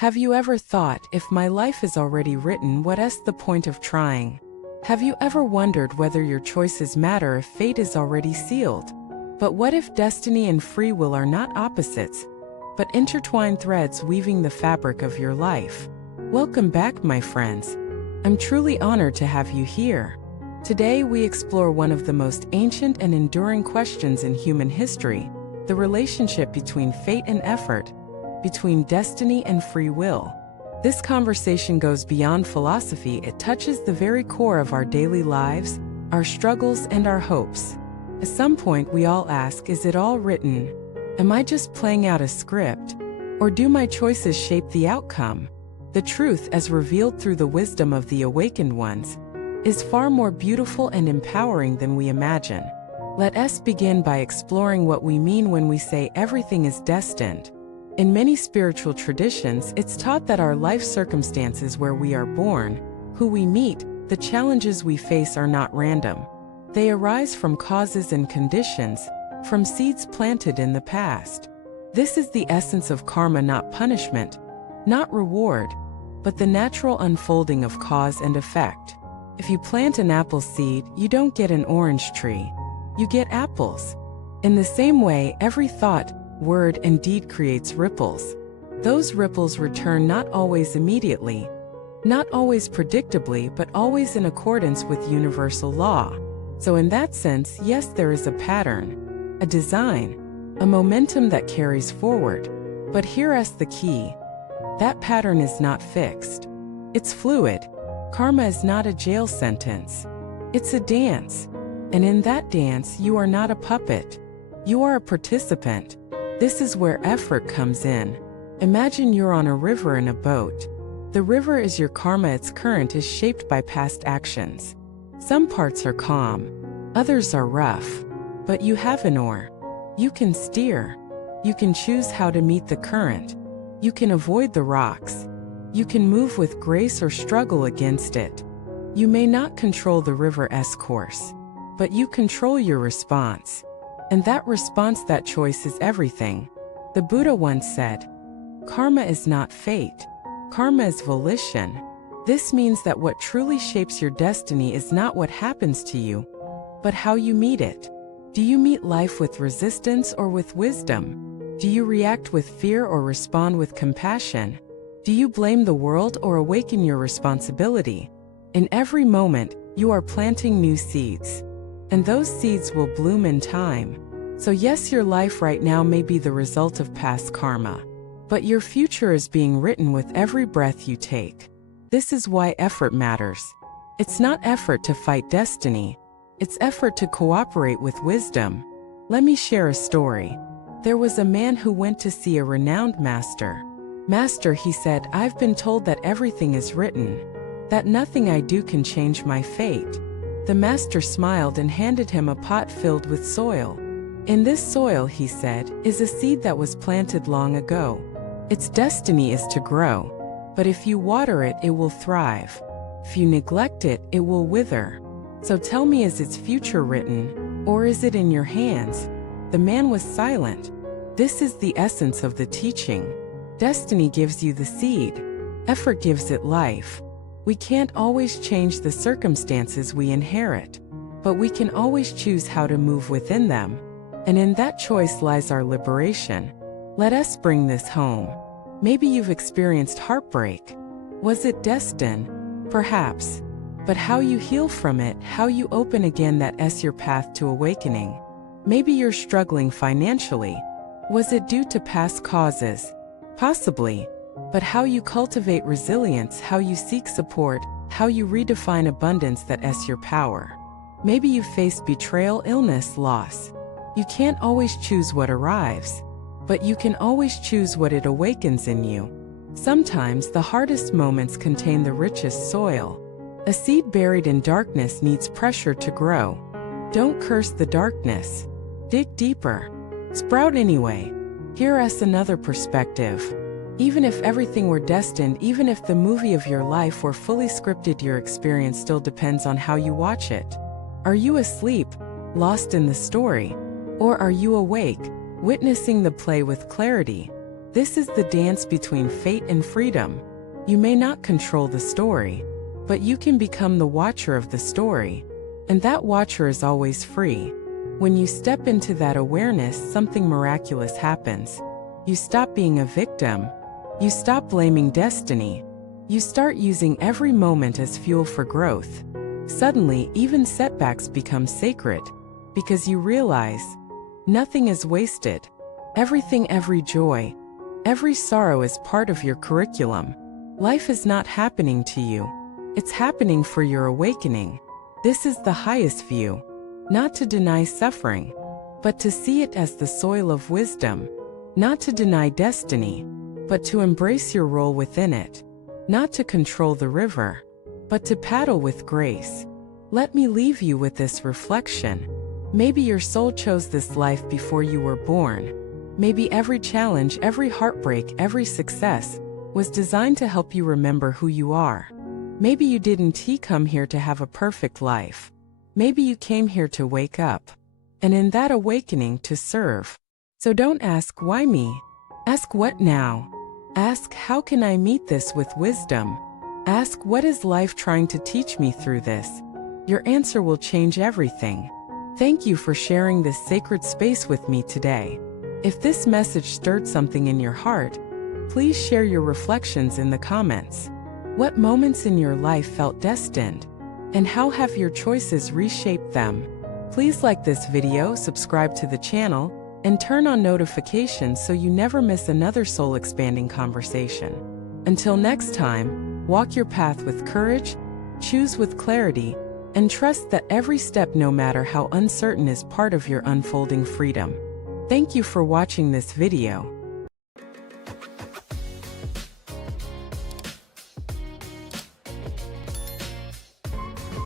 Have you ever thought, if my life is already written, what's the point of trying? Have you ever wondered whether your choices matter if fate is already sealed? But what if destiny and free will are not opposites, but intertwined threads weaving the fabric of your life? Welcome back, my friends. I'm truly honored to have you here. Today we explore one of the most ancient and enduring questions in human history, the relationship between fate and effort, between destiny and free will. This conversation goes beyond philosophy. It touches the very core of our daily lives, our struggles, and our hopes. At some point we all ask, is it all written? Am I just playing out a script? Or do my choices shape the outcome? The truth, as revealed through the wisdom of the awakened ones, is far more beautiful and empowering than we imagine. Let us begin by exploring what we mean when we say everything is destined. In many spiritual traditions, it's taught that our life circumstances, where we are born, who we meet, the challenges we face, are not random. They arise from causes and conditions, from seeds planted in the past. This is the essence of karma, not punishment, not reward, but the natural unfolding of cause and effect. If you plant an apple seed, you don't get an orange tree. You get apples. In the same way, every thought, word, and deed creates ripples. Those ripples return not always immediately, not always predictably, but always in accordance with universal law. So in that sense, yes, there is a pattern, a design, a momentum that carries forward. But here's the key. That pattern is not fixed. It's fluid. Karma is not a jail sentence. It's a dance. And in that dance, you are not a puppet. You are a participant. This is where effort comes in. Imagine you're on a river in a boat. The river is your karma. Its current is shaped by past actions. Some parts are calm, others are rough. But you have an oar. You can steer. You can choose how to meet the current. You can avoid the rocks. You can move with grace or struggle against it. You may not control the river's course, but you control your response. And that response, that choice, is everything. The Buddha once said, "Karma is not fate. Karma is volition." This means that what truly shapes your destiny is not what happens to you, but how you meet it. Do you meet life with resistance or with wisdom? Do you react with fear or respond with compassion? Do you blame the world or awaken your responsibility? In every moment, you are planting new seeds. And those seeds will bloom in time. So yes, your life right now may be the result of past karma, but your future is being written with every breath you take. This is why effort matters. It's not effort to fight destiny. It's effort to cooperate with wisdom. Let me share a story. There was a man who went to see a renowned master. "Master," he said, "I've been told that everything is written, that nothing I do can change my fate." The master smiled and handed him a pot filled with soil. "In this soil," he said, "is a seed that was planted long ago. Its destiny is to grow. But if you water it, it will thrive. If you neglect it, it will wither. So tell me, is its future written, or is it in your hands?" The man was silent. This is the essence of the teaching. Destiny gives you the seed. Effort gives it life. We can't always change the circumstances we inherit, but we can always choose how to move within them. And in that choice lies our liberation. Let us bring this home. Maybe you've experienced heartbreak. Was it destined? Perhaps. But how you heal from it, how you open again, that's your path to awakening. Maybe you're struggling financially. Was it due to past causes? Possibly. But how you cultivate resilience, how you seek support, how you redefine abundance, that's your power. Maybe you face betrayal, illness, loss. You can't always choose what arrives, but you can always choose what it awakens in you. Sometimes the hardest moments contain the richest soil. A seed buried in darkness needs pressure to grow. Don't curse the darkness. Dig deeper. Sprout anyway. Here's another perspective. Even if everything were destined, even if the movie of your life were fully scripted, your experience still depends on how you watch it. Are you asleep, lost in the story? Or are you awake, witnessing the play with clarity? This is the dance between fate and freedom. You may not control the story, but you can become the watcher of the story. And that watcher is always free. When you step into that awareness, something miraculous happens. You stop being a victim. You stop blaming destiny. You start using every moment as fuel for growth. Suddenly, even setbacks become sacred, because you realize nothing is wasted. Everything, every joy, every sorrow is part of your curriculum. Life is not happening to you. It's happening for your awakening. This is the highest view. Not to deny suffering, but to see it as the soil of wisdom. Not to deny destiny, but to embrace your role within it. Not to control the river, but to paddle with grace. Let me leave you with this reflection. Maybe your soul chose this life before you were born. Maybe every challenge, every heartbreak, every success was designed to help you remember who you are. Maybe you didn't come here to have a perfect life. Maybe you came here to wake up, and in that awakening to serve. So don't ask why me. Ask what now. Ask how can I meet this with wisdom. Ask what is life trying to teach me through this. Your answer will change everything. Thank you for sharing this sacred space with me today. If this message stirred something in your heart, please share your reflections in the comments. What moments in your life felt destined? And how have your choices reshaped them? Please like this video, subscribe to the channel, and turn on notifications so you never miss another soul-expanding conversation. Until next time, walk your path with courage, choose with clarity, and trust that every step, no matter how uncertain, is part of your unfolding freedom. Thank you for watching this video.